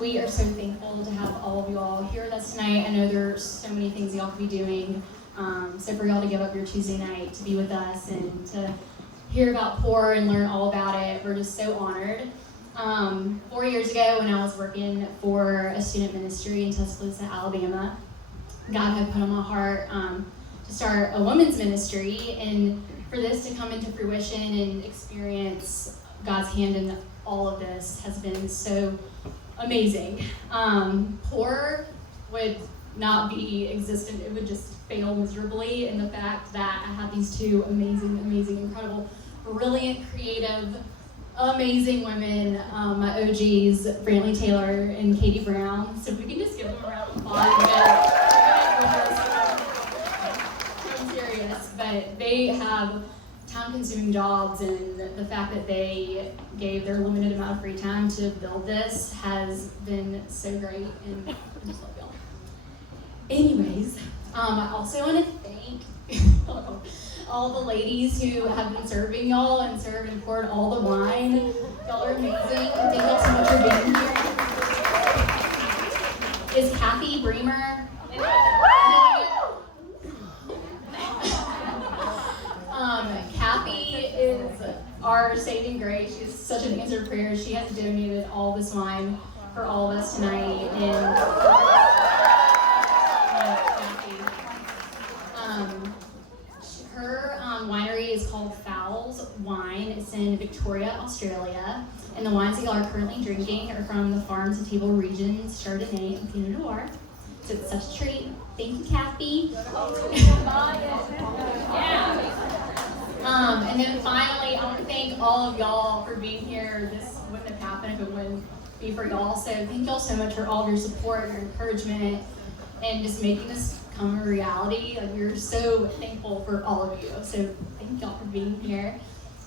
We are so thankful to have all of you all here with us tonight. I know there's so many things y'all could be doing. So for y'all to give up your Tuesday night to be with us and to hear about POUR and learn all about it, we're just so honored. 4 years ago, when I was working for a student ministry in Tuscaloosa, Alabama, God had put on my heart to start a women's ministry, and for this to come into fruition and experience God's hand in all of this has been so amazing. POUR would not be existent. It would just fail miserably in the fact that I have these two amazing, incredible, brilliant, creative, amazing women, my OGs, Brantley Taylor and Katie Brown. So if we can just give them a round of applause. I'm serious, but they have time-consuming jobs, and the fact that they gave their limited amount of free time to build this has been so great, and I just love y'all. Anyways, I also want to thank all the ladies who have been serving y'all and served and poured all the wine. Y'all are amazing. Thank y'all so much for being here. Is Kathy Bremer? Kathy is our saving grace. She's such an answered prayer. She has donated all this wine for all of us tonight. And her winery is called Fowles Wine. It's in Victoria, Australia. And the wines that y'all are currently drinking are from the Farms and Table regions, Chardonnay and Pinot Noir. So it's such a treat. Thank you, Kathy. And then finally, I want to thank all of y'all for being here. This wouldn't have happened if it wouldn't be for y'all. So thank y'all so much for all of your support and your encouragement and just making this come a reality. Like, we're so thankful for all of you. So thank y'all for being here.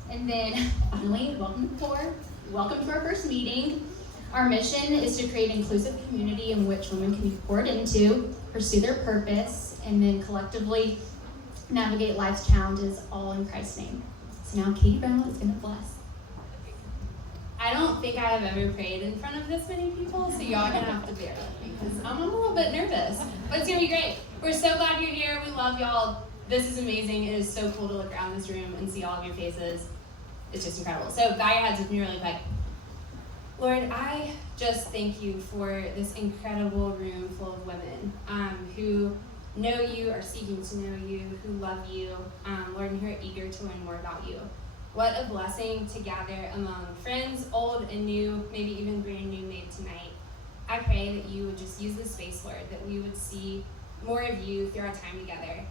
And then finally, welcome to POUR. Welcome to our first meeting. Our mission is to create an inclusive community in which women can be poured into, pursue their purpose, and then collectively navigate life's challenges, all in Christ's name. So now Katie Brown is going to bless. I don't think I have ever prayed in front of this many people, so y'all are going to have to bear with me because I'm a little bit nervous. But it's going to be great. We're so glad you're here. We love y'all. This is amazing. It is so cool to look around this room and see all of your faces. It's just incredible. So bow your heads with me really quick. Lord, I just thank you for this incredible room full of women who know you, are seeking to know you, who love you, Lord, and who are eager to learn more about you. What a blessing to gather among friends, old and new, maybe even brand new made tonight. I pray that you would just use this space, Lord, that we would see more of you through our time together.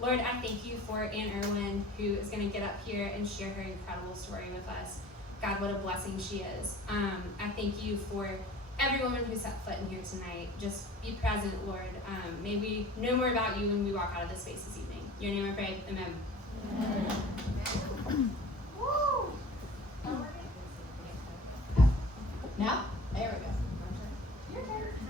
Lord, I thank you for Irwin, who is going to get up here and share her incredible story with us. God, what a blessing she is. I thank you for every woman who set foot in here tonight. Just be present, Lord. May we know more about you when we walk out of this space this evening. In your name I pray, amen. Now? There we go.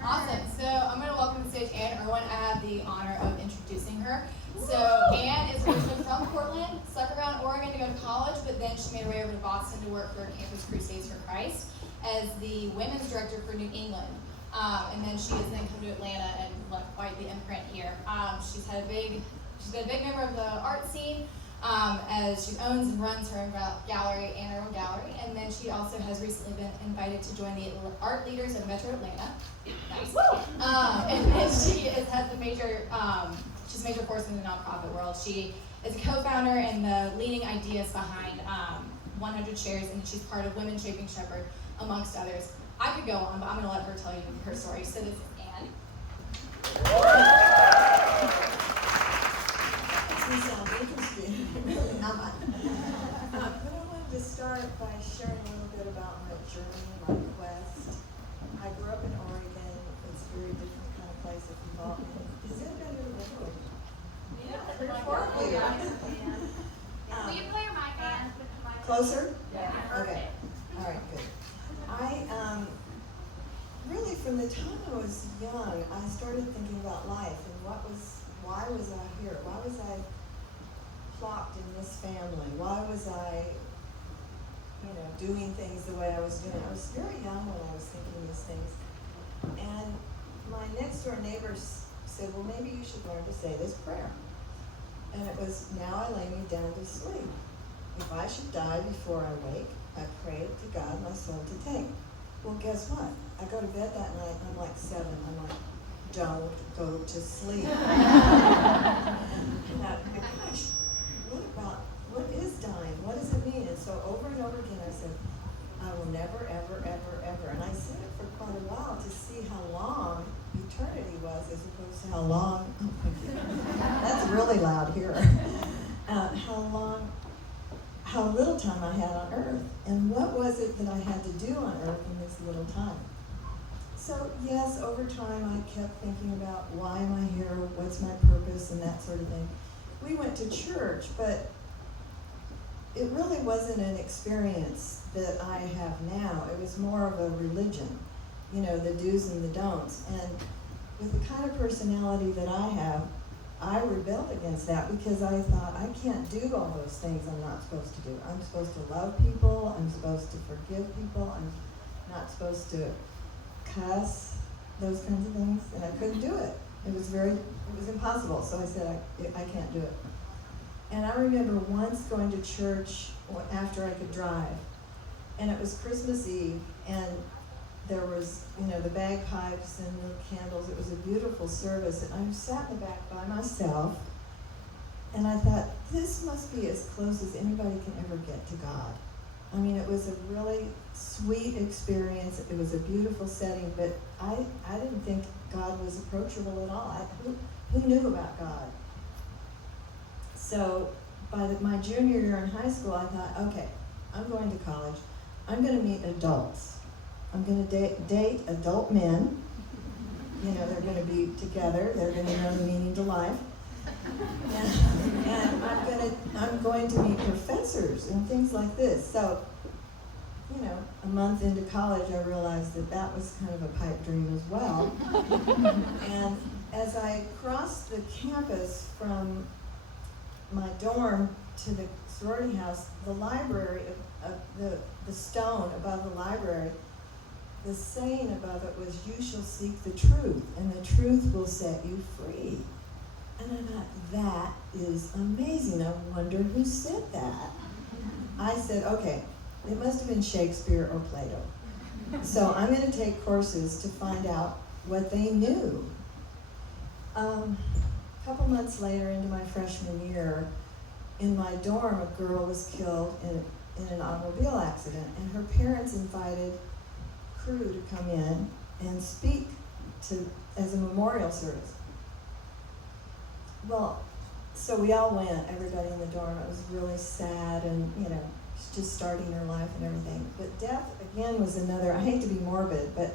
Awesome. So I'm going to welcome to the stage Irwin. I have the honor of introducing her. So Anne is originally from Portland, stuck around Oregon to go to college, but then she made her way over to Boston to work for Campus Crusades for Christ as the women's director for New England. And then she has then come to Atlanta and left quite the imprint here. She's been a big member of the art scene as she owns and runs her own gallery, Anne Irwin Gallery. And then she also has recently been invited to join the art leaders of Metro Atlanta. Nice. And then she has the major, she's a major force in the nonprofit world. She is a co-founder and the leading ideas behind 100 Shares, and she's part of Women Shaping Shepherd, amongst others. I could go on, but I'm going to let her tell you her story. So this is Anne. This sounds interesting. Really not. But I wanted to start by sharing a little bit about my journey, my quest. I grew up in Oregon. It's a very different kind of place if you've all been. Has anybody ever been to Oregon? Yeah. Will you play your mic on? Closer? Yeah. Okay. All right, good. I really, from the time I was young, I started thinking about life and why was I here? Why was I plopped in this family? Why was I, doing things the way I was doing? I was very young when I was thinking these things. next door neighbors said, well, maybe you should learn to say this prayer. And it was, now I lay me down to sleep. If I should die before I wake, I pray to God my soul to take. Well, guess what? I go to bed that night, and I'm like 7. I'm like, don't go to sleep. And I, gosh, what is dying? What does it mean? And so over and over again I said, I will never, ever, ever, ever. And I said it for quite a while to see how long eternity was as opposed to how long, oh, thank you. That's really loud here. How little time I had on earth. And what was it that I had to do on earth in this little time? So yes, over time I kept thinking about why am I here, what's my purpose, and that sort of thing. We went to church, but it really wasn't an experience that I have now. It was more of a religion, you know, the do's and the don'ts. And with the kind of personality that I have, I rebelled against that because I thought, I can't do all those things I'm not supposed to do. I'm supposed to love people, I'm supposed to forgive people, I'm not supposed to cuss, those kinds of things, and I couldn't do it. It was impossible, so I said, I can't do it. And I remember once going to church after I could drive, and it was Christmas Eve, and there was, you know, the bagpipes and the candles. It was a beautiful service, and I sat in the back by myself, and I thought, this must be as close as anybody can ever get to God. I mean, it was a really sweet experience. It was a beautiful setting, but I didn't think God was approachable at all. Who knew about God? So by my junior year in high school, I thought, okay, I'm going to college. I'm going to meet adults. I'm going to date adult men. You know, they're going to be together. They're going to know the meaning to life. And I'm going to meet professors and things like this. So, you know, a month into college, I realized that was kind of a pipe dream as well. And as I crossed the campus from my dorm to the sorority house, the library, the stone above the library, the saying above it was, you shall seek the truth, and the truth will set you free. And I thought, that is amazing. I wonder who said that. I said, okay, it must have been Shakespeare or Plato. So I'm going to take courses to find out what they knew. A couple months later, into my freshman year, in my dorm, a girl was killed in an automobile accident, and her parents invited crew to come in and speak as a memorial service. Well, so we all went, everybody in the dorm. It was really sad, and you know, just starting her life and everything. But death, again, was another, I hate to be morbid, but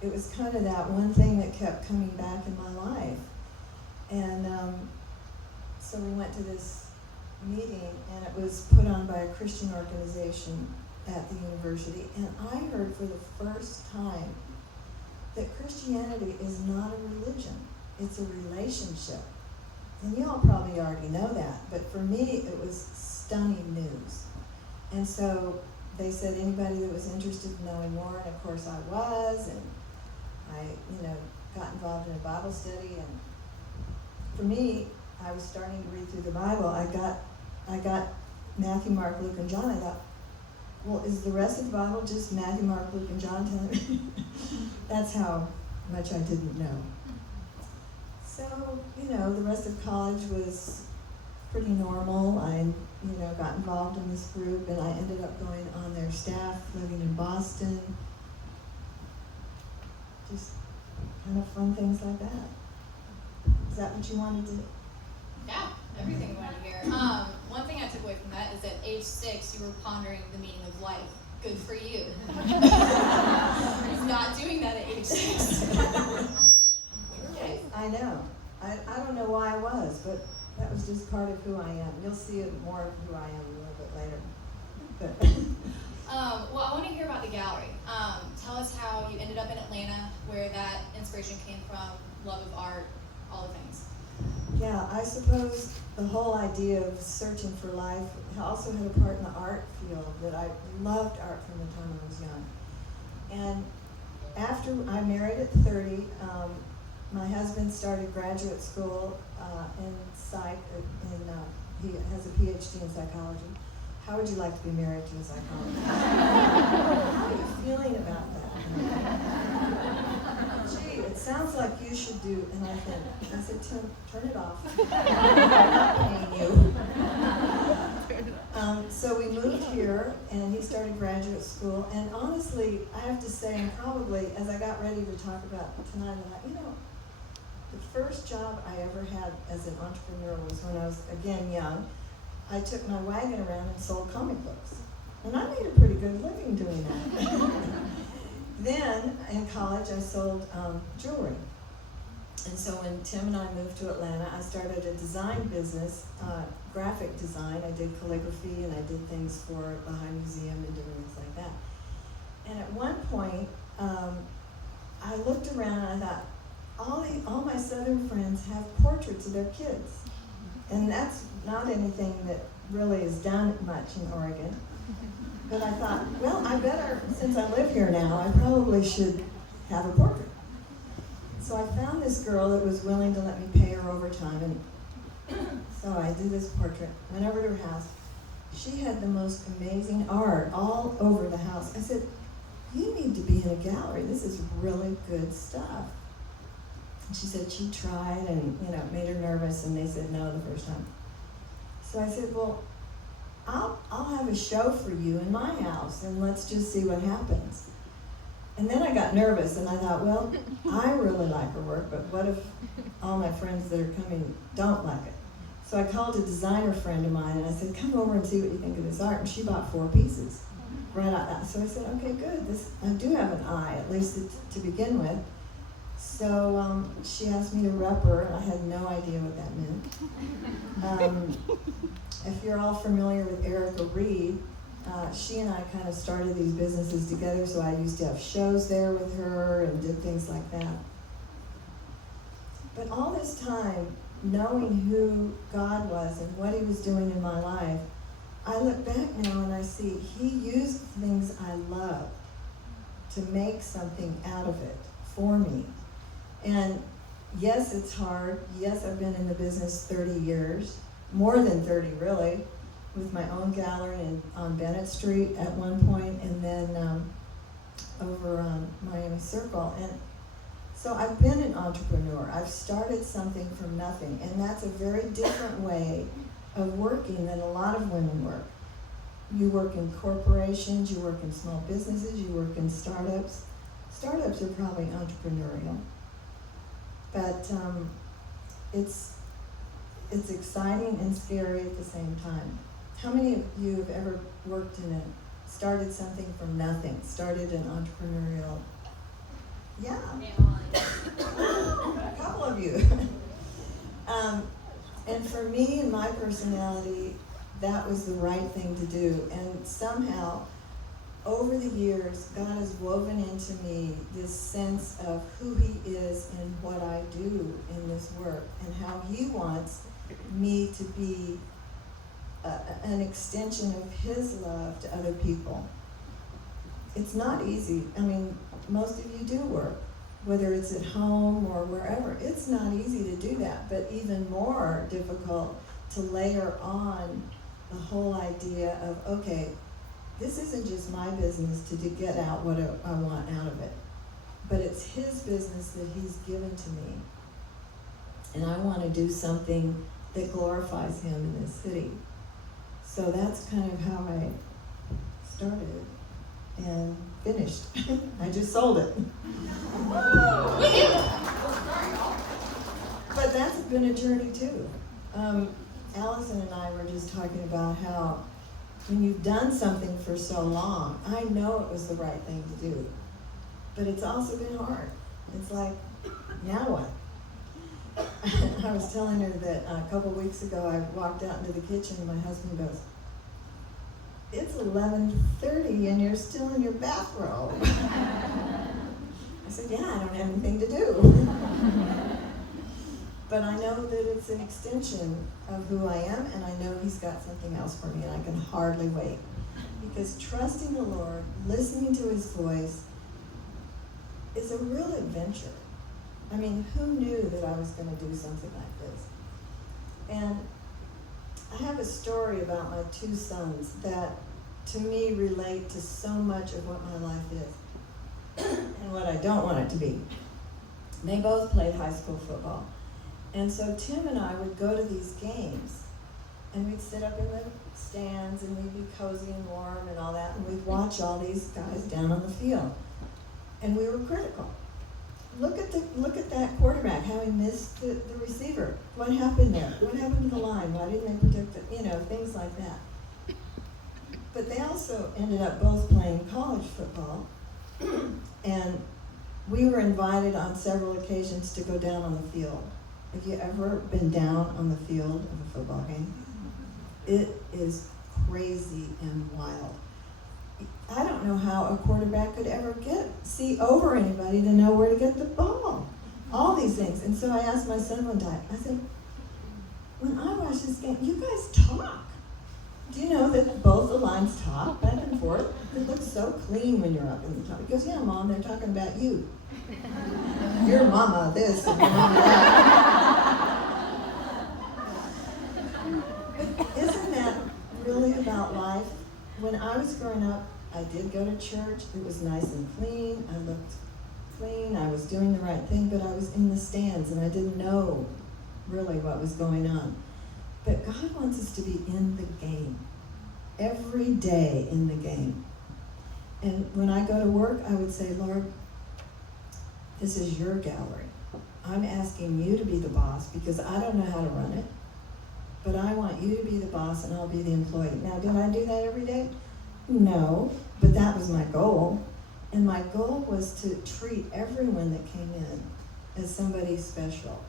it was kind of that one thing that kept coming back in my life. And so we went to this meeting, and it was put on by a Christian organization at the university, and I heard for the first time that Christianity is not a religion, it's a relationship. And you all probably already know that, but for me it was stunning news. And so they said anybody that was interested in knowing more, and of course I was, and I, you know, got involved in a Bible study, and for me, I was starting to read through the Bible. I got Matthew, Mark, Luke, and John. I thought, well, is the rest of the Bible just Matthew, Mark, Luke, and John telling me? That's how much I didn't know. So, you know, the rest of college was pretty normal. I, you know, got involved in this group, and I ended up going on their staff, living in Boston. Just kind of fun things like that. Is that what you wanted to? Yeah, everything we wanted to hear. One thing I took away from that is at age 6, you were pondering the meaning of life. Good for you. He's not doing that at age 6. Yes, I know. I don't know why I was, but that was just part of who I am. You'll see more of who I am a little bit later. But Well, I want to hear about the gallery. Tell us how you ended up in Atlanta, where that inspiration came from, love of art, all the things. yeah, I suppose the whole idea of searching for life also had a part in the art field, that I loved art from the time I was young. And after I married at 30, My husband started graduate school in psych, he has a PhD in psychology. How would you like to be married to a psychologist? How are you feeling about that? Gee, it sounds like you should do, and I said, Tim, turn it off. I'm not paying you. So we moved here, and he started graduate school, and honestly, I have to say, and probably, as I got ready to talk about tonight, I thought, the first job I ever had as an entrepreneur was when I was, again, young. I took my wagon around and sold comic books. And I made a pretty good living doing that. Then, in college, I sold jewelry. And so when Tim and I moved to Atlanta, I started a design business, graphic design. I did calligraphy and I did things for the High Museum and different things like that. And at one point, I looked around and I thought, all my Southern friends have portraits of their kids. And that's not anything that really is done much in Oregon. But I thought, well, I better, since I live here now, I probably should have a portrait. So I found this girl that was willing to let me pay her overtime, and so I did this portrait, went over to her house. She had the most amazing art all over the house. I said, you need to be in a gallery. This is really good stuff. And she said she tried, and it made her nervous, and they said no the first time. So I said, well, I'll have a show for you in my house, and let's just see what happens. And then I got nervous, and I thought, well, I really like her work, but what if all my friends that are coming don't like it? So I called a designer friend of mine, and I said, come over and see what you think of this art. And she bought 4 pieces right out that. So I said, okay, good. I do have an eye, at least to begin with. So she asked me to rep her, and I had no idea what that meant. If you're all familiar with Erica Reed, she and I kind of started these businesses together, so I used to have shows there with her and did things like that. But all this time, knowing who God was and what he was doing in my life, I look back now and I see he used things I love to make something out of it for me. And yes, it's hard. Yes, I've been in the business 30 years, more than 30 really, with my own gallery on Bennett Street at one point, and then over on Miami Circle. And so I've been an entrepreneur. I've started something from nothing, and that's a very different way of working than a lot of women work. You work in corporations, you work in small businesses, you work in startups. Startups are probably entrepreneurial. But it's exciting and scary at the same time. How many of you have ever worked started something from nothing, started an entrepreneurial? Yeah, a couple of you. And for me and my personality, that was the right thing to do. And somehow, over the years, God has woven into me this sense of who he is and what I do in this work, and how he wants me to be an extension of his love to other people. It's not easy. I mean, most of you do work, whether it's at home or wherever. It's not easy to do that, but even more difficult to layer on the whole idea of, okay, this isn't just my business to get out what I want out of it, but it's his business that he's given to me. And I want to do something that glorifies him in this city. So that's kind of how I started and finished. I just sold it. But that's been a journey too. Allison and I were just talking about how when you've done something for so long, I know it was the right thing to do, but it's also been hard. It's like, now what? I was telling her that a couple weeks ago I walked out into the kitchen and my husband goes, it's 11:30 and you're still in your bathrobe. I said, yeah, I don't have anything to do. But I know that it's an extension of who I am, and I know he's got something else for me, and I can hardly wait. Because trusting the Lord, listening to his voice, is a real adventure. I mean, who knew that I was going to do something like this? And I have a story about my two sons that, to me, relate to so much of what my life is and what I don't want it to be. They both played high school football. And so Tim and I would go to these games, and we'd sit up in the stands, and we'd be cozy and warm and all that, and we'd watch all these guys down on the field. And we were critical. Look at that quarterback, how he missed the receiver. What happened there? What happened to the line? Why didn't they protect it? Things like that. But they also ended up both playing college football, and we were invited on several occasions to go down on the field. Have you ever been down on the field of a football game? It is crazy and wild. I don't know how a quarterback could ever see over anybody to know where to get the ball. All these things. And so I asked my son one time, I said, when I watch this game, you guys talk. Do you know that both the lines talk back and forth? It looks so clean when you're up in the top. He goes, yeah, Mom, they're talking about you. Your mama this and your mama that. But isn't that really about life? When I was growing up, I did go to church. It was nice and clean. I looked clean. I was doing the right thing, but I was in the stands and I didn't know really what was going on. But God wants us to be in the game, every day in the game. And when I go to work, I would say, Lord, this is your gallery. I'm asking you to be the boss because I don't know how to run it, but I want you to be the boss and I'll be the employee. Now, did I do that every day? No, but that was my goal. And my goal was to treat everyone that came in as somebody special.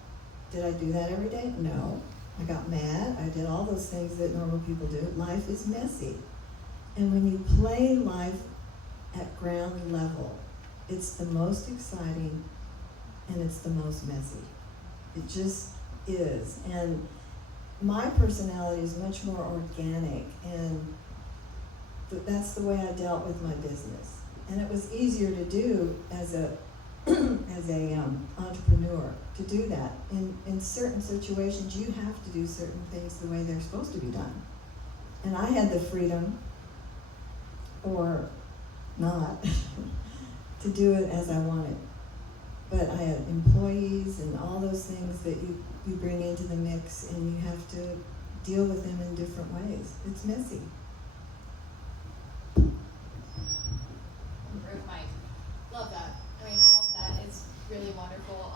Did I do that every day? No. I got mad. I did all those things that normal people do. Life is messy. And when you play life at ground level, it's the most exciting and it's the most messy. It just is. And my personality is much more organic, and that's the way I dealt with my business. And it was easier to do as a entrepreneur to do that. In certain situations, you have to do certain things the way they're supposed to be done. And I had the freedom, or not, to do it as I wanted. But I had employees and all those things that you bring into the mix, and you have to deal with them in different ways. It's messy. Ruth, Mike. Love that. I mean, all of that is really wonderful.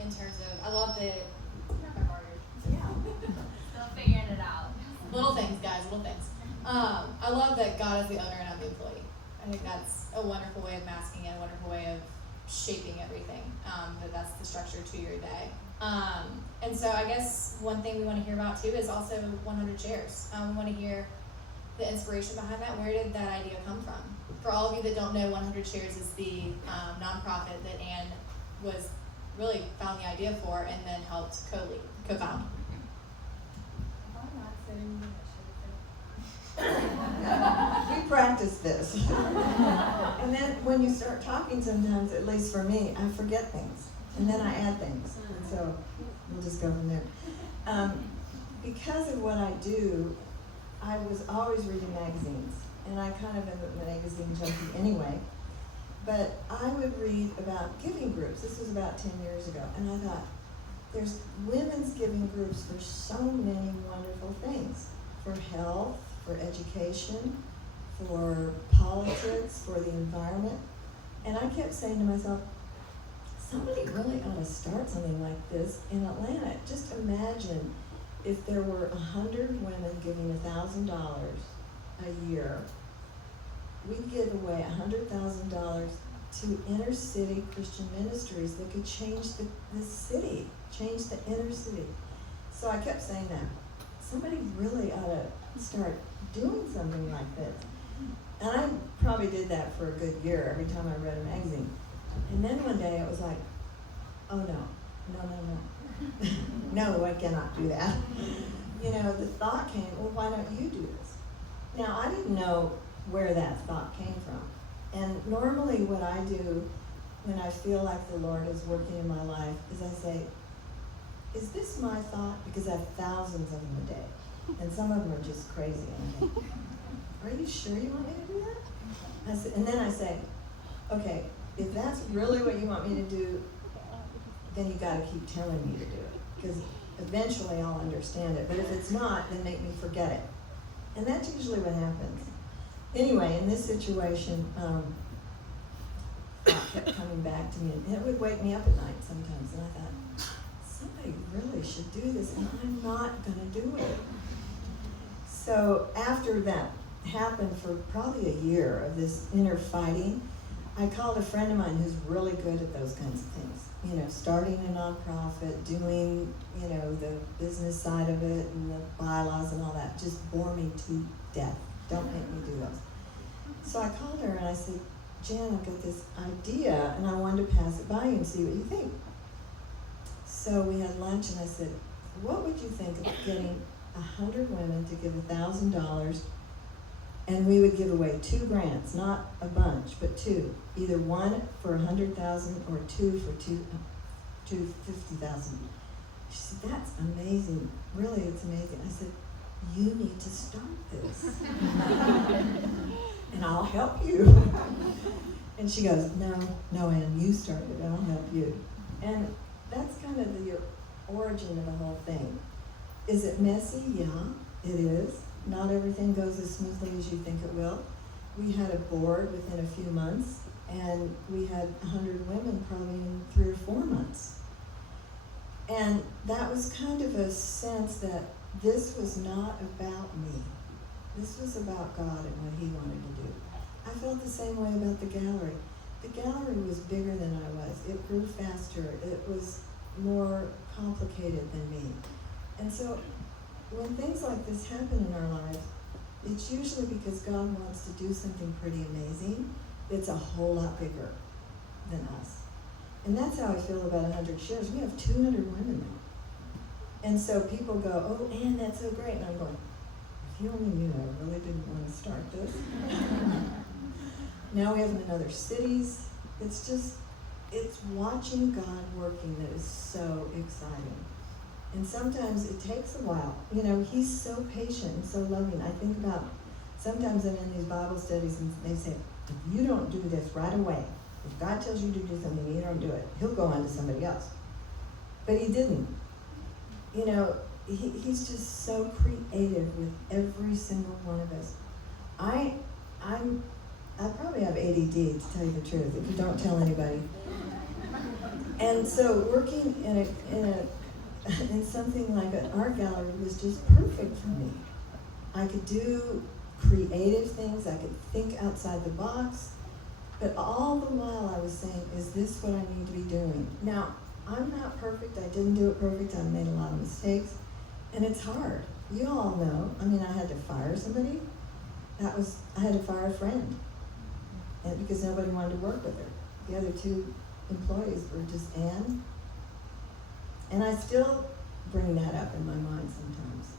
In terms of, I love the, Yeah. Still figuring it out. little things, guys, little things. I love that God is the owner and I'm the employee. I think that's a wonderful way of masking it, a wonderful way of shaping everything. That's the structure to your day. And so I guess one thing we want to hear about too is also 100 Shares. We want to hear the inspiration behind that. Where did that idea come from? For all of you that don't know, 100 Shares is the nonprofit that Anne was really found the idea for and then helped co-found. We practice this. And then when you start talking sometimes, at least for me, I forget things. And then I add things. And so we'll just go from there. Because of what I do, I was always reading magazines. And I kind of am a magazine junkie anyway. But I would read about giving groups. This was about 10 years ago. And I thought, there's women's giving groups for so many wonderful things. For health, for education, for politics, for the environment. And I kept saying to myself, somebody really ought to start something like this in Atlanta. Just imagine if there were 100 women giving $1,000 a year. We'd give away $100,000 to inner city Christian ministries that could change the city, change the inner city. So I kept saying that. Somebody really ought to start doing something like this. And I probably did that for a good year every time I read a magazine. And then one day it was like, oh no. No, I cannot do that. You know, the thought came, well, why don't you do this? Now, I didn't know where that thought came from. And normally what I do when I feel like the Lord is working in my life is I say, is this my thought? Because I have thousands of them a day. And some of them are just crazy. And I think, are you sure you want me to do that? And then I say, okay, if that's really what you want me to do, then you got to keep telling me to do it. Because eventually I'll understand it. But if it's not, then make me forget it. And that's usually what happens. Anyway, in this situation, it kept coming back to me. And it would wake me up at night sometimes. And I thought, somebody really should do this, and I'm not going to do it. So after that happened for probably a year of this inner fighting, I called a friend of mine who's really good at those kinds of things. You know, starting a nonprofit, doing, you know, the business side of it and the bylaws and all that. Just bore me to death. Don't make me do those. So I called her and I said, Jan, I've got this idea and I wanted to pass it by you and see what you think. So we had lunch and I said, what would you think of getting 100 women to give $1,000, and we would give away 2 grants, not a bunch, but 2. Either one for 100,000 or 2 for 250,000. She said, that's amazing. Really, it's amazing. I said, you need to start this. And I'll help you. And she goes, no, Ann, you start it, I'll help you. And that's kind of the origin of the whole thing. Is it messy? Yeah, it is. Not everything goes as smoothly as you think it will. We had a board within a few months, and we had 100 women probably in 3 or 4 months. And that was kind of a sense that this was not about me. This was about God and what He wanted to do. I felt the same way about the gallery. The gallery was bigger than I was. It grew faster. It was more complicated than me. And so when things like this happen in our lives, it's usually because God wants to do something pretty amazing that's a whole lot bigger than us. And that's how I feel about 100 shares. We have 200 women now. And so people go, oh, Ann, that's so great. And I'm going, if you only knew I really didn't want to start this. Now we have them in other cities. It's watching God working that is so exciting. And sometimes it takes a while. You know, He's so patient and so loving. I think about, sometimes I'm in these Bible studies and they say, if you don't do this right away, if God tells you to do something and you don't do it, He'll go on to somebody else. But He didn't. You know, He's just so creative with every single one of us. I probably have ADD, to tell you the truth, if you don't tell anybody. And so working in something like an art gallery was just perfect for me. I could do creative things, I could think outside the box, but all the while I was saying, is this what I need to be doing? Now, I'm not perfect, I didn't do it perfect, I made a lot of mistakes, and it's hard. You all know, I mean, I had to fire somebody. I had to fire a friend, and because nobody wanted to work with her. The other 2 employees were just Ann. And I still bring that up in my mind sometimes.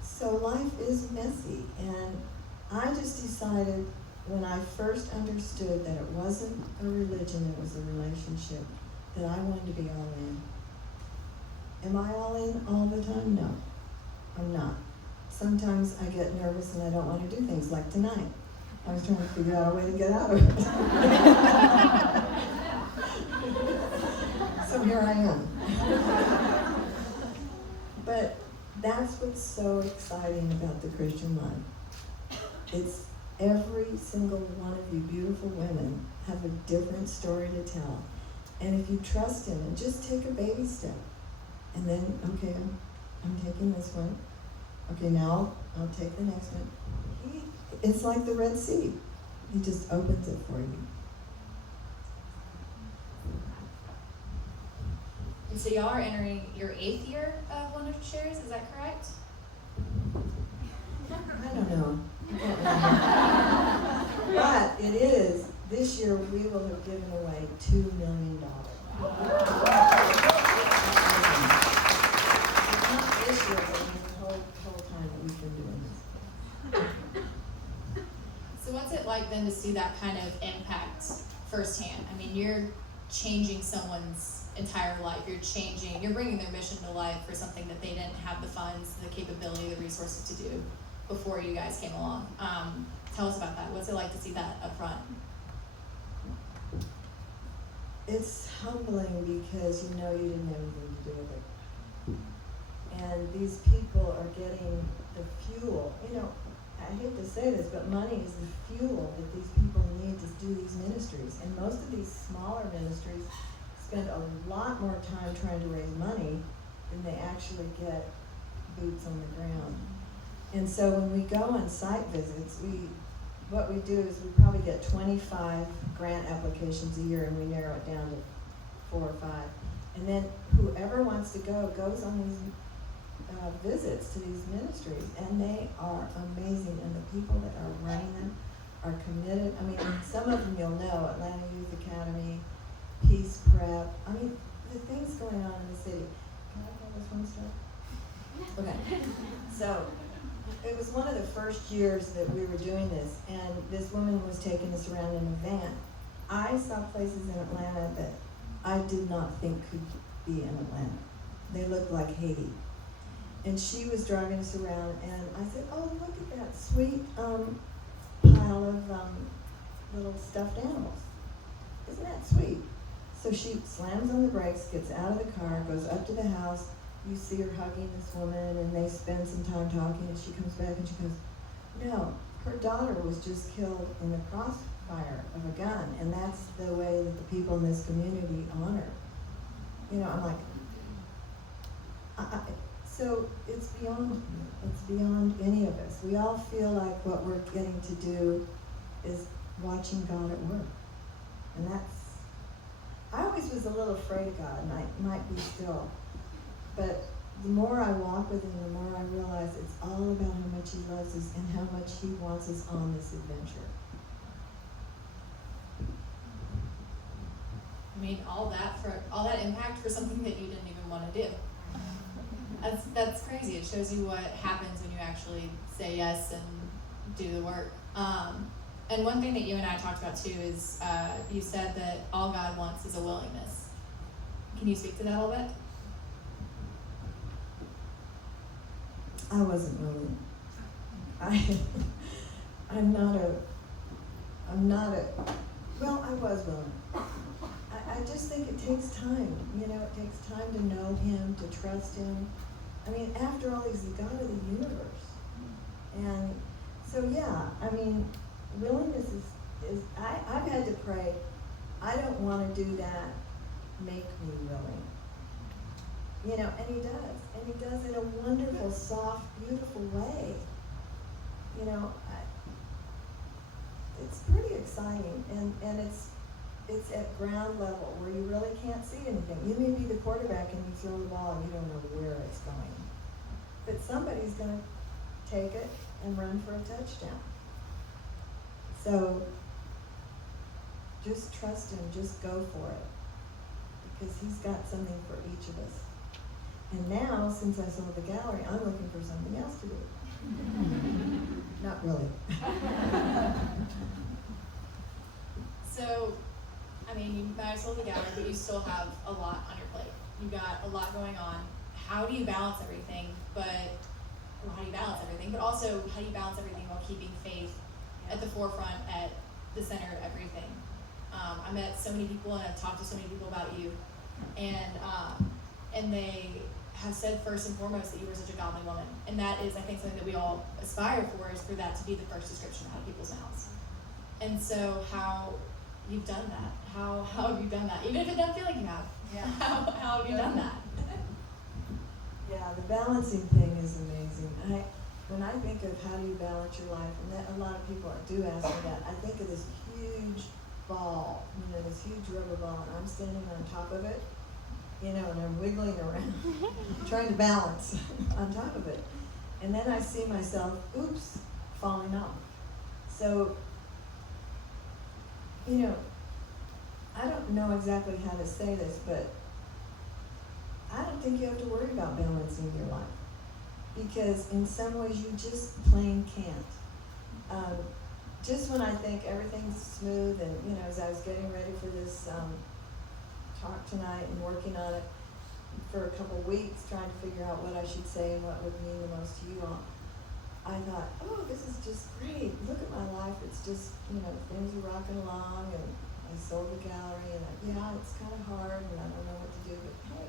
So life is messy, and I just decided when I first understood that it wasn't a religion, it was a relationship, that I wanted to be all in. Am I all in all the time? No, I'm not. Sometimes I get nervous and I don't want to do things like tonight. I was trying to figure out a way to get out of it. So here I am. But that's what's so exciting about the Christian life. It's every single one of you beautiful women have a different story to tell. And if you trust Him and just take a baby step, and then, okay, I'm taking this one. Okay, now I'll take the next one. It's like the Red Sea. He just opens it for you. And so y'all are entering your 8th year of 100 shares, is that correct? I don't know. But it is, this year we will have given away $2 million. Not this year, but the whole time that we've been doing this. So what's it like then to see that kind of impact firsthand. I mean, you're changing someone's entire life. You're bringing their mission to life for something that they didn't have the funds, the capability, the resources to do before you guys came along. Tell us about that. What's it like to see that up front? It's humbling because you know you didn't have anything to do with it. And these people are getting the fuel. You know, I hate to say this, but money is the fuel that these people need to do these ministries. And most of these smaller ministries spend a lot more time trying to raise money than they actually get boots on the ground. And so when we go on site visits, what we do is we probably get 25 grant applications a year, and we narrow it down to 4 or 5. And then whoever wants to go goes on these visits to these ministries, and they are amazing. And the people that are running them are committed. I mean, some of them you'll know: Atlanta Youth Academy, Peace Prep. I mean, the things going on in the city. Can I tell this one story? Okay. So it was one of the first years that we were doing this, and this woman was taking us around in a van. I saw places in Atlanta that I did not think could be in Atlanta. They looked like Haiti. And she was driving us around, and I said, "Oh, look at that sweet pile of little stuffed animals. Isn't that sweet?" So she slams on the brakes, gets out of the car, goes up to the house. You see her hugging this woman, and they spend some time talking, and she comes back and she goes, "No, her daughter was just killed in the crossfire of a gun," and that's the way that the people in this community honor. You know, I'm like, so it's beyond any of us. We all feel like what we're getting to do is watching God at work. And I always was a little afraid of God, and I might be still. But the more I walk with him, the more I realize it's all about how much he loves us and how much he wants us on this adventure. I mean, all that impact for something that you didn't even want to do. That's crazy. It shows you what happens when you actually say yes and do the work. And one thing that you and I talked about too is you said that all God wants is a willingness. Can you speak to that a little bit? I wasn't willing. Well, I was willing. I just think it takes time. You know, it takes time to know him, to trust him. I mean, after all, he's the God of the universe. And so, yeah, I mean, willingness is I've had to pray, I don't want to do that, make me willing. You know, and he does. And he does in a wonderful, soft, beautiful way. You know, it's pretty exciting. And it's at ground level where you really can't see anything. You may be the quarterback and you throw the ball and you don't know where it's going. But somebody's going to take it and run for a touchdown. So just trust him, just go for it. Because he's got something for each of us. And now, since I sold the gallery, I'm looking for something else to do. Not really. So, I mean, you might have sold the gallery, but you still have a lot on your plate. You got a lot going on. How do you balance everything? How do you balance everything? But also, how do you balance everything while keeping faith at the forefront, at the center of everything? I met so many people, and I've talked to so many people about you, and they have said first and foremost that you were such a godly woman, and that is, I think, something that we all aspire for, is for that to be the first description out of people's mouths. And so, how you've done that? How have you done that? Even if it doesn't feel like you have. Yeah. How have you done that? Yeah, the balancing thing is amazing. When I think of how do you balance your life, and that a lot of people do ask me that, I think of this huge ball, this huge rubber ball, and I'm standing on top of it, and I'm wiggling around, trying to balance on top of it. And then I see myself, oops, falling off. So, I don't know exactly how to say this, but I don't think you have to worry about balancing your life. Because in some ways you just plain can't. just when I think everything's smooth and, as I was getting ready for this talk tonight and working on it for a couple weeks, trying to figure out what I should say and what would mean the most to you all, I thought, oh, this is just great. Look at my life. It's just, things are rocking along, and I sold the gallery, and it's kind of hard, and I don't know what to do, but hey,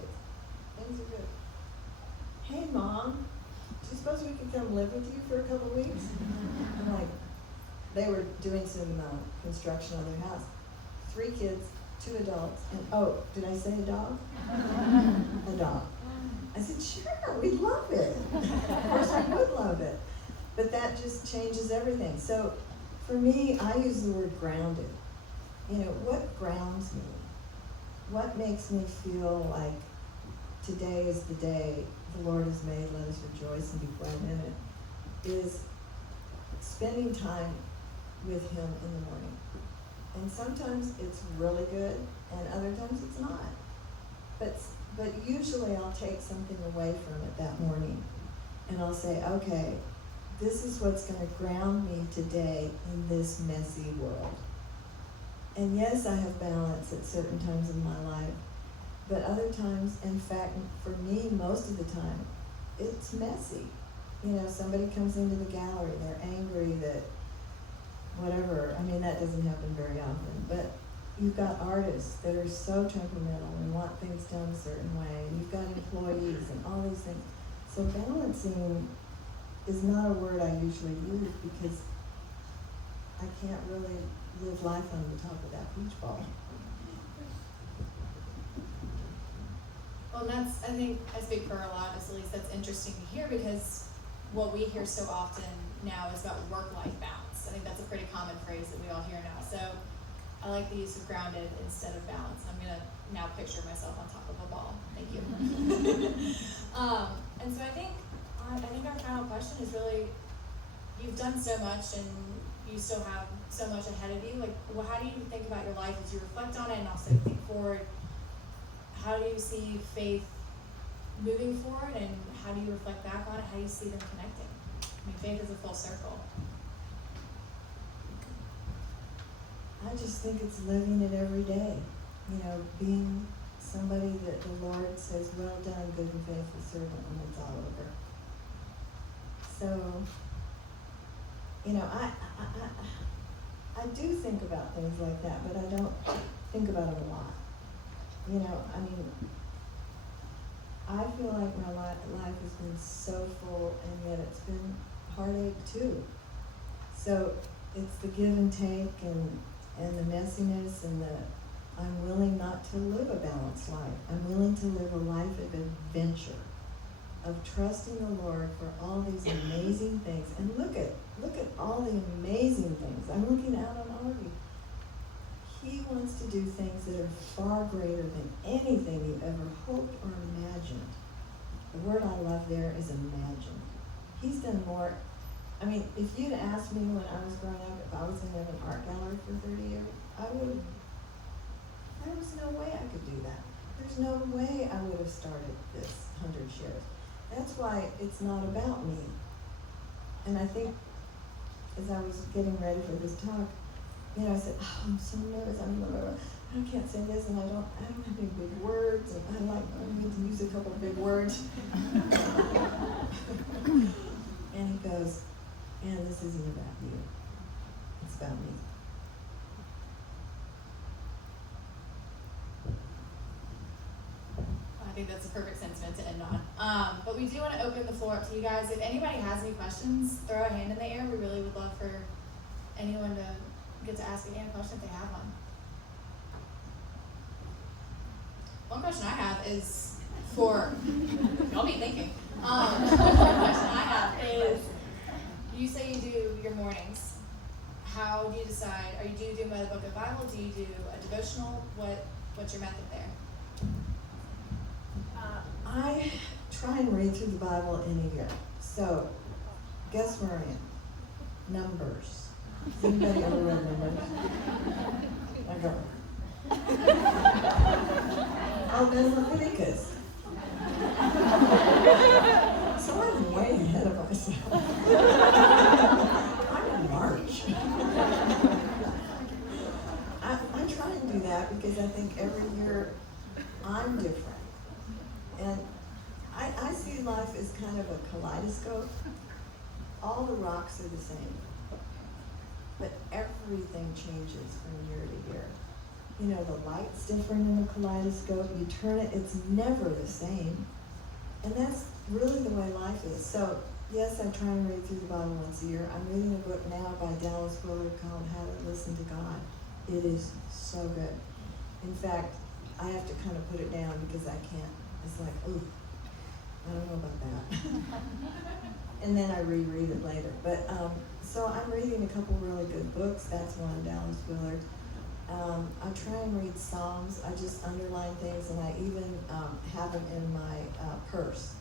things are good. Hey, Mom, do you suppose we could come live with you for a couple weeks? I'm like, they were doing some construction on their house. 3 kids, 2 adults, and oh, did I say a dog? A dog. I said, sure, we'd love it. Of course we would love it. But that just changes everything. So for me, I use the word grounded. What grounds me? What makes me feel like today is the day the Lord has made, let us rejoice and be glad in it, is spending time with Him in the morning. And sometimes it's really good, and other times it's not. But usually I'll take something away from it that morning, and I'll say, okay, this is what's going to ground me today in this messy world. And yes, I have balance at certain times in my life, but other times, in fact, for me, most of the time, it's messy. Somebody comes into the gallery, they're angry that whatever, that doesn't happen very often, but you've got artists that are so temperamental and want things done a certain way, and you've got employees and all these things. So balancing is not a word I usually use because I can't really live life on the top of that beach ball. Well, I think I speak for a lot of us, at least that's interesting to hear, because what we hear so often now is about work-life balance. I think that's a pretty common phrase that we all hear now. So I like the use of grounded instead of balance. I'm going to now picture myself on top of a ball. Thank you. And so I think our final question is really, you've done so much and you still have so much ahead of you. How do you think about your life as you reflect on it and also think forward? How do you see faith moving forward, and how do you reflect back on it? How do you see them connecting? Faith is a full circle. I just think it's living it every day. Being somebody that the Lord says, well done, good and faithful servant, when it's all over. So, I do think about things like that, but I don't think about them a lot. I feel like my life has been so full, and yet it's been heartache too. So it's the give and take and the messiness and I'm willing not to live a balanced life. I'm willing to live a life of adventure, of trusting the Lord for all these amazing things. And look at all the amazing things. I'm looking out on all of you. He wants to do things that are far greater than anything you ever hoped or imagined. The word I love there is imagined. He's done more. If you'd asked me when I was growing up if I was going to have an art gallery for 30 years, there was no way I could do that. There's no way I would have started this 100 shares. That's why it's not about me. And I think as I was getting ready for this talk, I said, oh, I'm so nervous. I can't say this, and I don't have any big words, and I need to use a couple of big words. And he goes, Ann, this isn't about you. It's about me. I think that's a perfect sentiment to end on. But we do want to open the floor up to you guys. If anybody has any questions, throw a hand in the air. We really would love for anyone to get to ask Ann a question if they have one. One question I have is for, y'all be thinking. One question I have is, you say you do your mornings. How do you decide? Do you do by the book of Bible? Do you do a devotional? What's your method there? I try and read through the Bible in a year. So, guess where I am? Numbers. Has anybody ever read Numbers? I go. Oh, then Leviticus. So I'm way ahead of myself. I'm in March. I think every year I'm different. And I see life as kind of a kaleidoscope. All the rocks are the same, but everything changes from year to year. You know, the light's different in a kaleidoscope. You turn it, it's never the same. And that's really the way life is. So, yes, I try and read through the Bible once a year. I'm reading a book now by Dallas Willard called How to Listen to God. It is so good. In fact, I have to kind of put it down because I can't. It's like, ooh, I don't know about that. And then I reread it later. But so I'm reading a couple really good books. That's one, Dallas Willard. I try and read Psalms. I just underline things, and I even have them in my purse.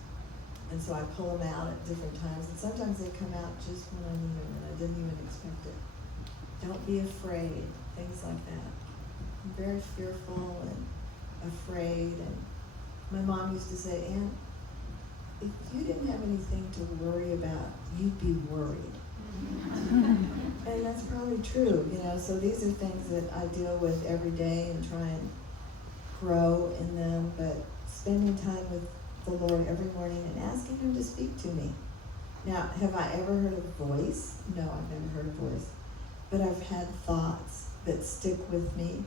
And so I pull them out at different times. And sometimes they come out just when I need them, and I didn't even expect it. Don't be afraid, things like that. I'm very fearful and afraid. And my mom used to say, Aunt, if you didn't have anything to worry about, you'd be worried. And that's probably true, you know. So these are things that I deal with every day and try and grow in them. But spending time with the Lord every morning and asking Him to speak to me. Now, have I ever heard a voice? No, I've never heard a voice. But I've had thoughts that stick with me.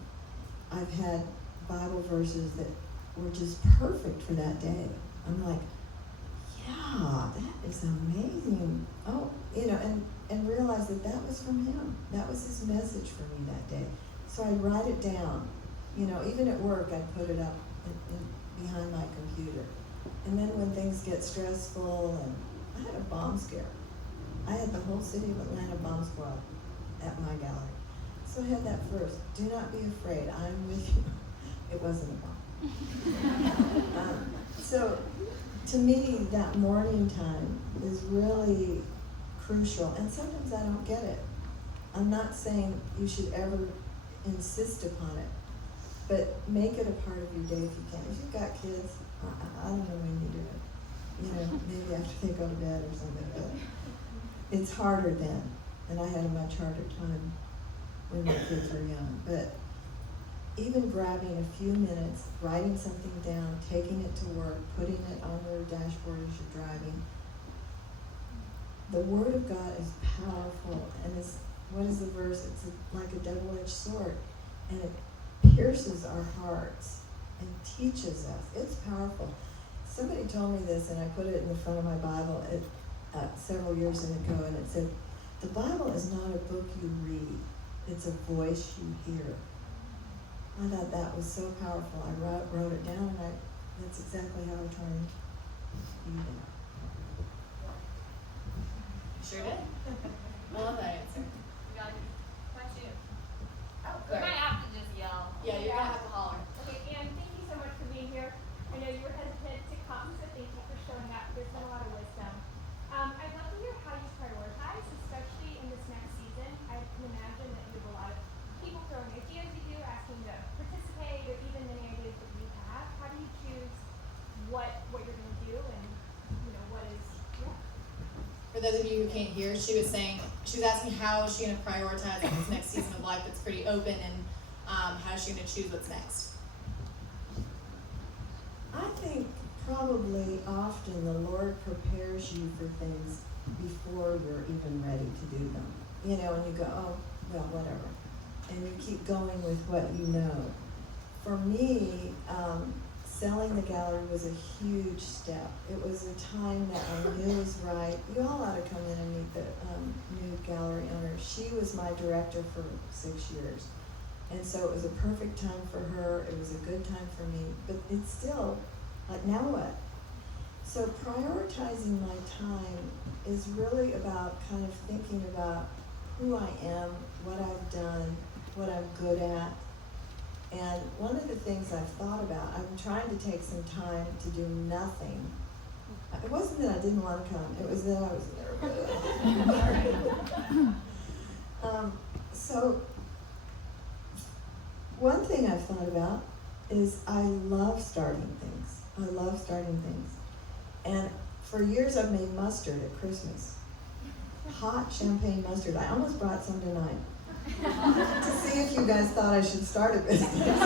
I've had Bible verses that were just perfect for that day. I'm like, yeah, that is amazing. Oh, you know, and realize that that was from Him. That was His message for me that day. So I write it down. You know, even at work, I put it up behind my computer. And then when things get stressful, and I had a bomb scare. I had the whole city of Atlanta bomb squad at my gallery. So I had that first. Do not be afraid. I'm with you. It wasn't a bomb. So to me, that morning time is really crucial. And sometimes I don't get it. I'm not saying you should ever insist upon it, but make it a part of your day if you can. If you've got kids, I don't know when you do it. You know, maybe after they go to bed or something, but it's harder then. And I had a much harder time when my kids were young. But even grabbing a few minutes, writing something down, taking it to work, putting it on your dashboard as you're driving. The Word of God is powerful, and it's, what is the verse? It's like a double-edged sword, and it pierces our hearts and teaches us. It's powerful. Somebody told me this, and I put it in the front of my Bible several years ago, and it said, the Bible is not a book you read, it's a voice you hear. I thought that was so powerful. I wrote it down, and that's exactly how I try and be there. Sure did. I love that answer. Oh, Go you might ahead. have to just yell. Yeah, you're gonna have to holler. Okay, Anne, thank you so much for being here. I know you were hesitant to come, so thank you for showing up. There's been a lot of wisdom. I'd love to hear how you prioritize, especially in this next season. I can imagine that you have a lot of people throwing ideas at you, asking to participate, or even many ideas that you have. How do you choose what you're going to do, and what is? Yeah. For those of you who can't hear, she was asking how is she going to prioritize in this next season of life that's pretty open, and how is she going to choose what's next? I think probably often the Lord prepares you for things before you're even ready to do them. You know, and you go, oh, well, whatever. And you keep going with what you know. For me, selling the gallery was a huge step. It was a time that I knew was right. You all ought to come in and meet the new gallery owner. She was my director for 6 years. And so it was a perfect time for her. It was a good time for me. But it's still, like, now what? So prioritizing my time is really about kind of thinking about who I am, what I've done, what I'm good at. And one of the things I've thought about, I'm trying to take some time to do nothing. It wasn't that I didn't want to come, it was that I was nervous. So one thing I've thought about is I love starting things. I love starting things. And for years I've made mustard at Christmas. Hot champagne mustard. I almost brought some tonight. to see if you guys thought I should start a business.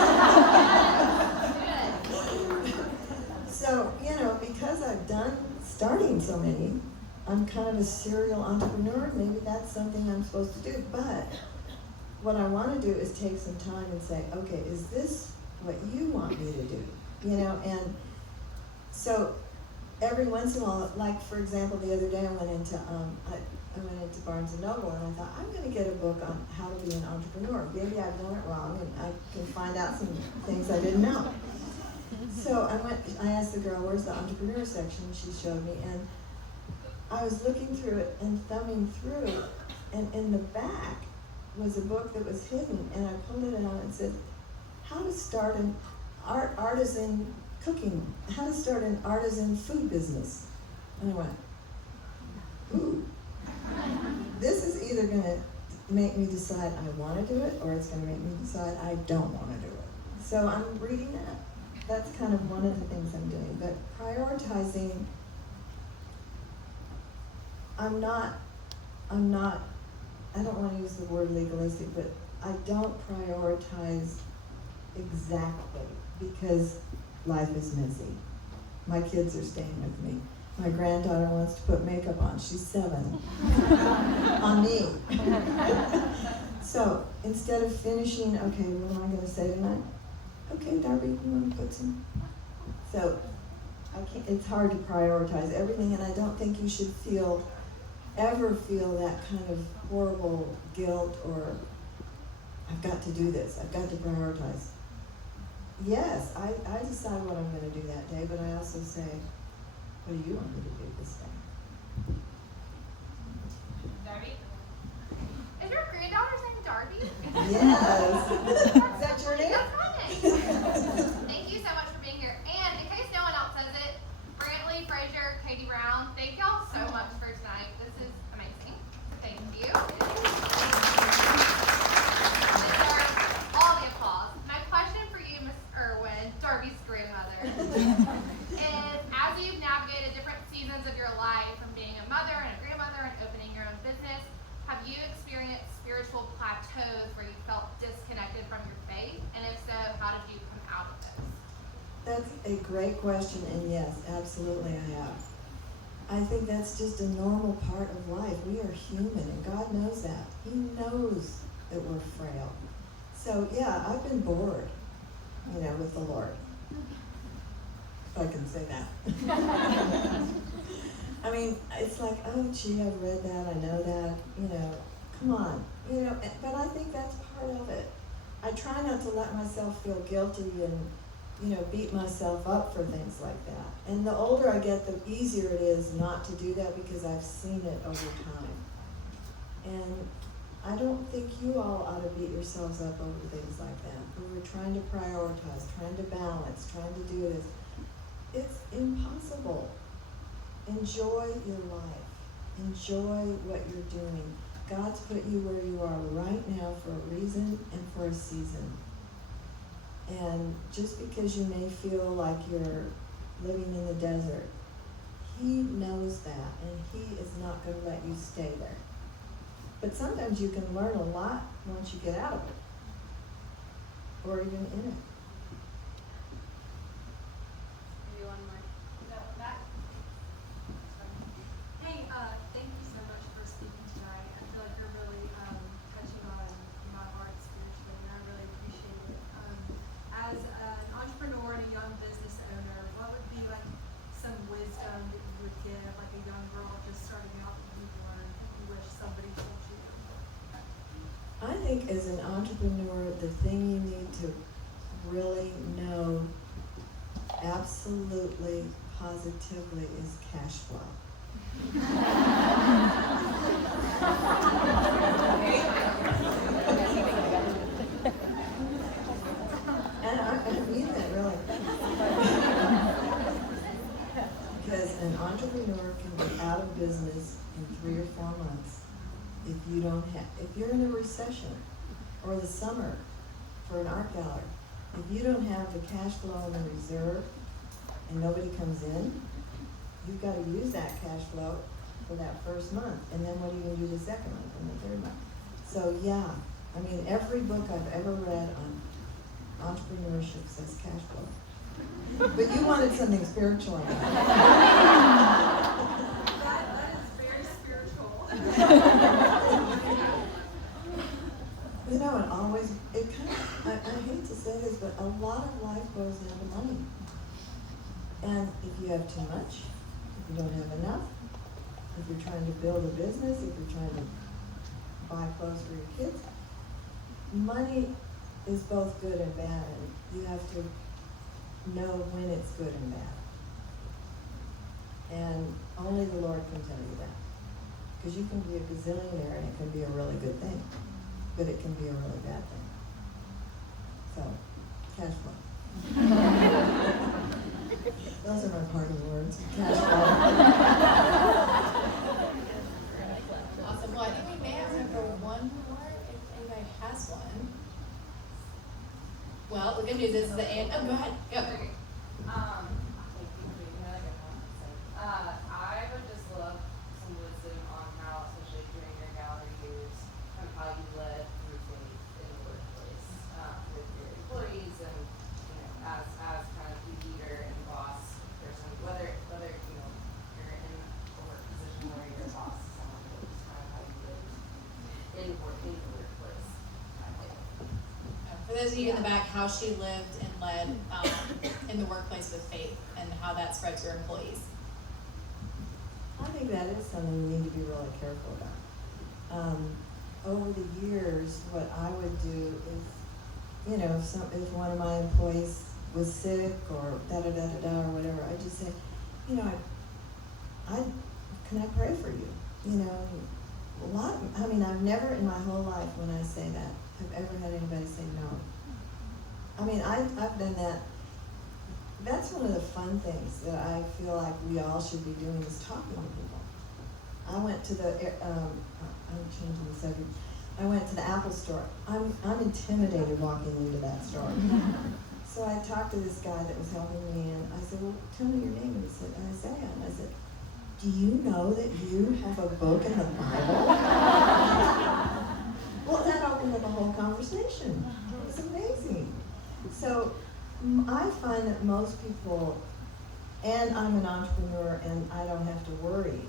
So, because I've done starting so many, I'm kind of a serial entrepreneur. Maybe that's something I'm supposed to do. But what I want to do is take some time and say, okay, is this what you want me to do? And so every once in a while, like for example, the other day I went into Barnes and Noble, and I thought, I'm going to get a book on how to be an entrepreneur. Maybe I've done it wrong, and I can find out some things I didn't know. So I asked the girl, where's the entrepreneur section? She showed me, and I was looking through it and thumbing through, and in the back was a book that was hidden, and I pulled it out and said, how to start an artisan cooking, how to start an artisan food business. And I went, ooh, this is either going to make me decide I want to do it, or it's going to make me decide I don't want to do it. So I'm reading that. That's kind of one of the things I'm doing. But prioritizing, I don't want to use the word legalistic, but I don't prioritize exactly because life is messy. My kids are staying with me. My granddaughter wants to put makeup on. She's 7. On me. So instead of finishing, okay, what am I going to say tonight? Okay, Darby, you want to put some? So it's hard to prioritize everything, and I don't think you should ever feel that kind of horrible guilt or I've got to do this, I've got to prioritize. Yes, I decide what I'm going to do that day, but I also say, what do you want me to do this day? Darby? Is your granddaughter's name Darby? Yes. Is that your name? That's my name. Thank you so much for being here. And in case no one else says it, Brantley, Frazier, Katie Brown, thank y'all so much for tonight. This is amazing. Thank you. Deserve all the applause. My question for you, Miss Irwin, Darby's grandmother, is as you've navigated different seasons of your life, from being a mother and a grandmother and opening your own business, have you experienced spiritual plateaus where you felt disconnected from your faith? And if so, how did you come out of those? That's a great question, and yes, absolutely I have. I think that's just a normal part of life. We are human, and God knows that. He knows that we're frail. So yeah, I've been bored, with the Lord. If I can say that. I mean, it's like, oh gee, I've read that, I know that, come on. But I think that's part of it. I try not to let myself feel guilty and beat myself up for things like that. And the older I get, the easier it is not to do that because I've seen it over time. And I don't think you all ought to beat yourselves up over things like that. Over trying to prioritize, trying to balance, trying to do this. It's impossible. Enjoy your life. Enjoy what you're doing. God's put you where you are right now for a reason and for a season. And just because you may feel like you're living in the desert, He knows that, and He is not going to let you stay there. But sometimes you can learn a lot once you get out of it, or even in it. Anyone more? No, back. Hey, thank you so much for speaking tonight. I feel like you're really touching on my heart spiritually, and I really appreciate it. As an entrepreneur and a young business owner, what would be like some wisdom that you would give, like a young girl just starting out that you've learned that you wish somebody told you? I think as an entrepreneur, the thing you need to really know absolutely, positively is cash flow. And I mean that really. Because an entrepreneur can be out of business in 3 or 4 months if you're in a recession or the summer for an art gallery, if you don't have the cash flow in the reserve and nobody comes in, you've got to use that cash flow for that first month. And then what are you going to do the second month and the third month? So yeah, I mean, every book I've ever read on entrepreneurship says cash flow. But you wanted something spiritual. That is very spiritual. You know, it kind of, I hate to say this, but a lot of life boils down to money. And if you have too much, if you don't have enough, if you're trying to build a business, if you're trying to buy clothes for your kids, money is both good and bad, and you have to know when it's good and bad. And only the Lord can tell you that. Because you can be a gazillionaire and it can be a really good thing, but it can be a really bad thing. So, cash flow. Those are my parting words. Cash flow. Awesome. Well, I think we may have time for one more if anybody has one. Well, the good news is the end. Oh, go ahead. Go. I would just love some wisdom on how, especially during your gallery years, kind of how you led through faith in the workplace with your employees and as kind of the leader and boss person, whether you're in a work position where your boss is someone, but just kind of how you lived in the workplace. For those of you in the back, how she lived and led in the workplace with faith and how that spread to her employees. I think that is something we need to be really careful about. Over the years, what I would do is, if one of my employees was sick or da-da-da-da-da or whatever, I'd just say, can I pray for you? I've never in my whole life when I say that, have ever had anybody say no. I've done that. That's one of the fun things that I feel like we all should be doing is talking to people. I went to I'm changing the subject. I went to the Apple store. I'm intimidated walking into that store. So I talked to this guy that was helping me, and I said, well, tell me your name. And he said, Isaiah. And I said, do you know that you have a book in the Bible? Well, that opened up a whole conversation. It was amazing. So I find that most people, and I'm an entrepreneur, and I don't have to worry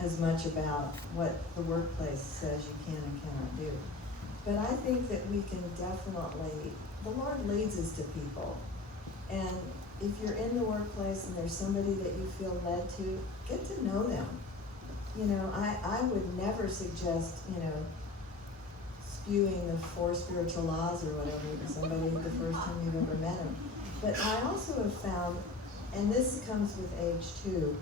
as much about what the workplace says you can and cannot do. But I think that we can definitely, the Lord leads us to people. And if you're in the workplace and there's somebody that you feel led to, get to know them. I would never suggest, spewing the 4 spiritual laws or whatever to somebody the first time you've ever met them. But I also have found, and this comes with age too,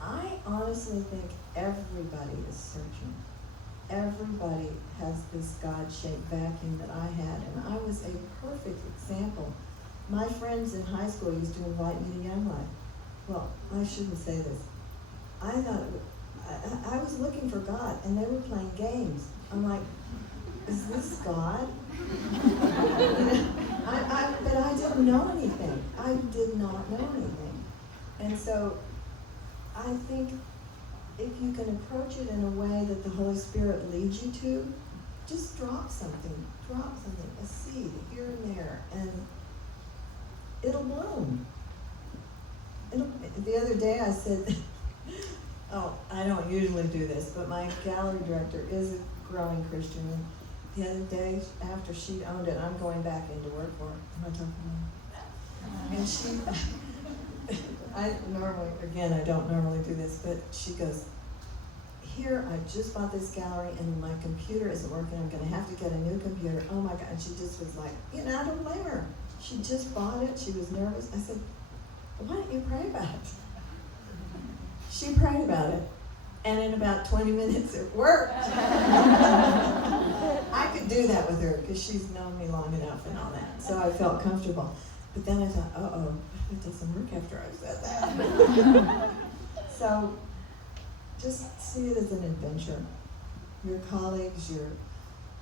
I honestly think everybody is searching. Everybody has this God-shaped vacuum that I had, and I was a perfect example. My friends in high school used to invite me to Young Life. Well, I shouldn't say this. I thought I was looking for God, and they were playing games. I'm like, is this God? But I didn't know anything. I did not know anything. And so I think if you can approach it in a way that the Holy Spirit leads you to, just drop something, a seed here and there, and it'll bloom. The other day I said, I don't usually do this, but my gallery director is a growing Christian. And the other day, after she owned it, I'm going back into work for her. Am I talking about her? And I don't normally do this, but she goes, here, I just bought this gallery and my computer isn't working. I'm going to have to get a new computer. Oh my God. And she just was like, I don't blame her. She just bought it. She was nervous. I said, why don't you pray about it? She prayed about it. And in about 20 minutes, it worked. I could do that with her because she's known me long enough and all that. So I felt comfortable. But then I thought, it doesn't work after I've said that. So just see it as an adventure. Your colleagues,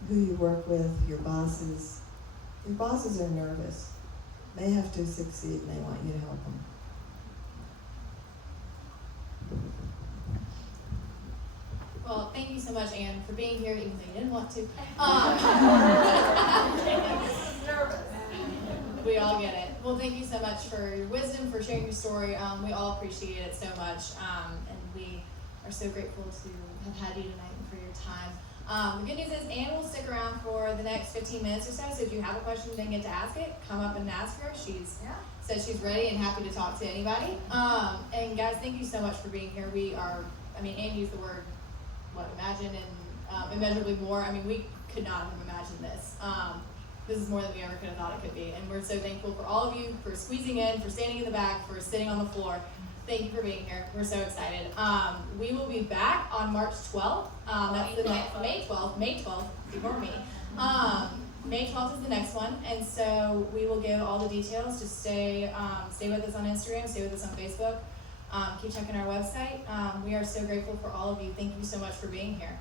who you work with, your bosses. Your bosses are nervous. They have to succeed and they want you to help them. Well, Well, thank you so much, Anne, for being here, even though you didn't want to. Nervous. We all get it. Well, thank you so much for your wisdom, for sharing your story. We all appreciate it so much, and we are so grateful to have had you tonight and for your time. The good news is Anne will stick around for the next 15 minutes or so, so if you have a question you didn't get to ask it, come up and ask her. She's said she's ready and happy to talk to anybody. And guys, thank you so much for being here. We are, Anne used the word, imagine and immeasurably more. We could not have imagined this. This is more than we ever could have thought it could be. And we're so thankful for all of you, for squeezing in, for standing in the back, for sitting on the floor. Thank you for being here. We're so excited. We will be back on March 12th. That's the next, May 12th, before me. May 12th is the next one. And so we will give all the details. Just stay with us on Instagram, stay with us on Facebook. Keep checking our website. We are so grateful for all of you. Thank you so much for being here.